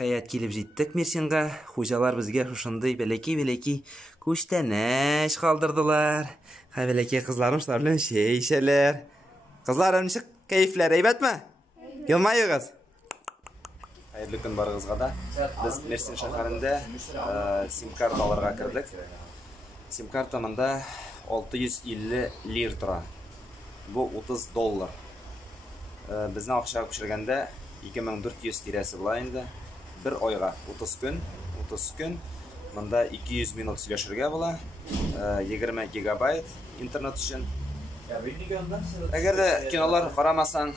Ниһаят килеп җиттек Мерсинга. Хуҗалар безгә шушындый бәләки күчтәнәш калдырдылар. Бәләки кызларым шулар белән чәй эчәләр. Кызларым, ничек кәефләр, әйбәтме? Елмайыгыз. Хәерле көн барыгызга да. Без Мерсин шәһәрендә сим-карта алырга кердек. Сим-карта монда 650 лир тора. Бу $30. Безнең акчага күчергәндә 2400 тирәсе була инде. Бер айга 30 көн. Монда 200 минут сөйләшергә була. 20 гигабайт интернет өчен. Әгәр дә кинолар карамасаң,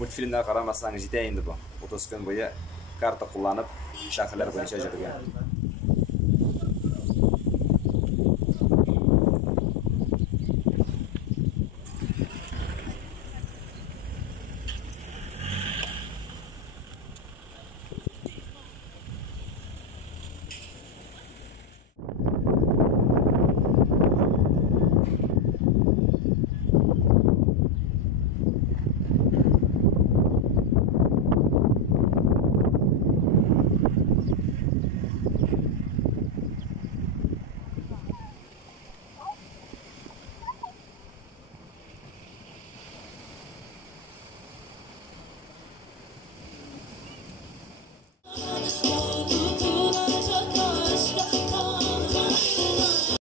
мультфильмнар карамасаң җитә инде бу. 30 көн буе карта кулланып шәһәрләр буенча йөргән.